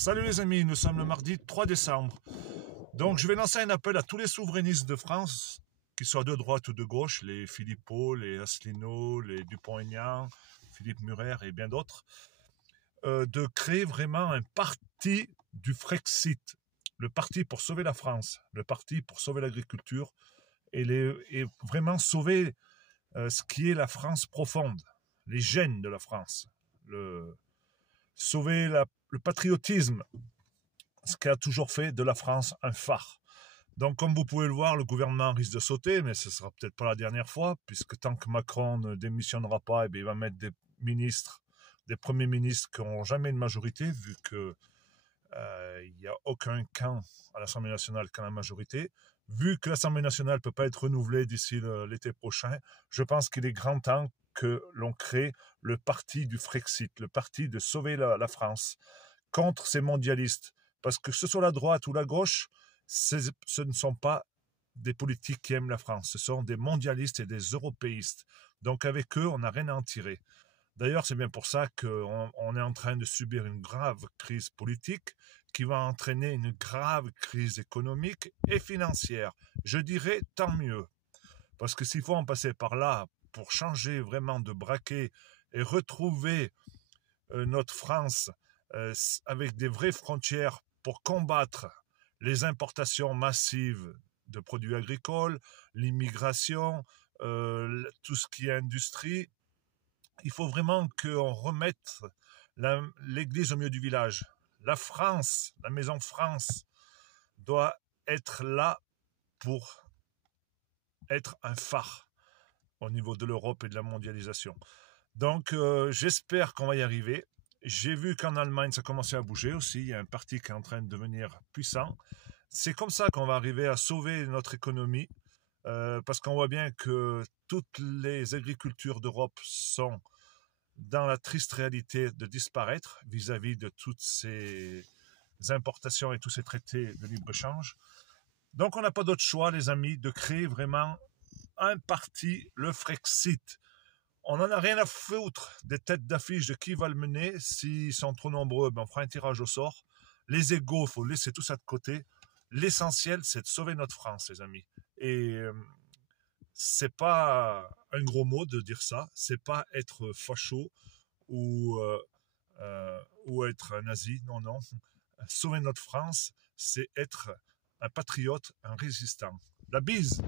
Salut les amis, nous sommes le mardi 3 décembre. Donc je vais lancer un appel à tous les souverainistes de France, qu'ils soient de droite ou de gauche, les Philippot, les Asselineau, les Dupont-Aignan, Philippe Murer et bien d'autres, de créer vraiment un parti du Frexit, le parti pour sauver la France, le parti pour sauver l'agriculture et vraiment sauver ce qui est la France profonde, les gènes de la France, sauver le patriotisme, ce qui a toujours fait de la France un phare. Donc, comme vous pouvez le voir, le gouvernement risque de sauter, mais ce sera peut-être pas la dernière fois, puisque tant que Macron ne démissionnera pas, il va mettre des ministres, des premiers ministres qui n'auront jamais de majorité, vu que il n'y a aucun camp à l'Assemblée nationale qui a la majorité. Vu que l'Assemblée nationale ne peut pas être renouvelée d'ici l'été prochain, je pense qu'il est grand temps que l'on crée le parti du Frexit, le parti de sauver la France contre ces mondialistes. Parce que ce soit la droite ou la gauche, ce ne sont pas des politiques qui aiment la France, ce sont des mondialistes et des européistes. Donc avec eux, on n'a rien à en tirer. D'ailleurs, c'est bien pour ça qu'on est en train de subir une grave crise politique qui va entraîner une grave crise économique et financière. Je dirais tant mieux. Parce que s'il faut en passer par là pour changer vraiment de braquet et retrouver notre France avec des vraies frontières pour combattre les importations massives de produits agricoles, l'immigration, tout ce qui est industrie, il faut vraiment qu'on remette l'église au milieu du village. La France, la maison France, doit être là pour être un phare au niveau de l'Europe et de la mondialisation. Donc j'espère qu'on va y arriver. J'ai vu qu'en Allemagne, ça commençait à bouger aussi. Il y a un parti qui est en train de devenir puissant. C'est comme ça qu'on va arriver à sauver notre économie, parce qu'on voit bien que toutes les agricultures d'Europe sont dans la triste réalité de disparaître vis-à-vis de toutes ces importations et tous ces traités de libre-échange. Donc on n'a pas d'autre choix, les amis, de créer vraiment un parti, le Frexit. On n'en a rien à foutre des têtes d'affiche de qui va le mener. S'ils sont trop nombreux, on fera un tirage au sort. Les égos, il faut laisser tout ça de côté. L'essentiel, c'est de sauver notre France, les amis. Et c'est pas un gros mot de dire ça. C'est pas être facho ou être un nazi. Non, non. Sauver notre France, c'est être un patriote, un résistant. La bise!